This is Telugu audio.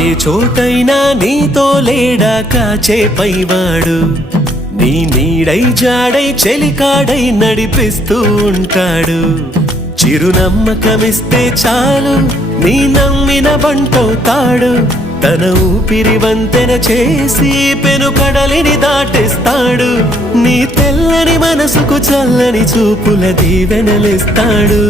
ఏ చోటైనా నీతో లేడా కాచే పైవాడు, నీ నీడై జాడై చెలికాడై నడిపిస్తూ ఉంటాడు. చిరునమ్మకమిస్తే చాలు నీ నమ్మిన బంటవుతాడు. తన ఊపిరి వంతెన చేసి పెను కడలిని దాటేస్తాడు. నీ తెల్లని మనసుకు చల్లని చూపుల దీవెనలిస్తాడు.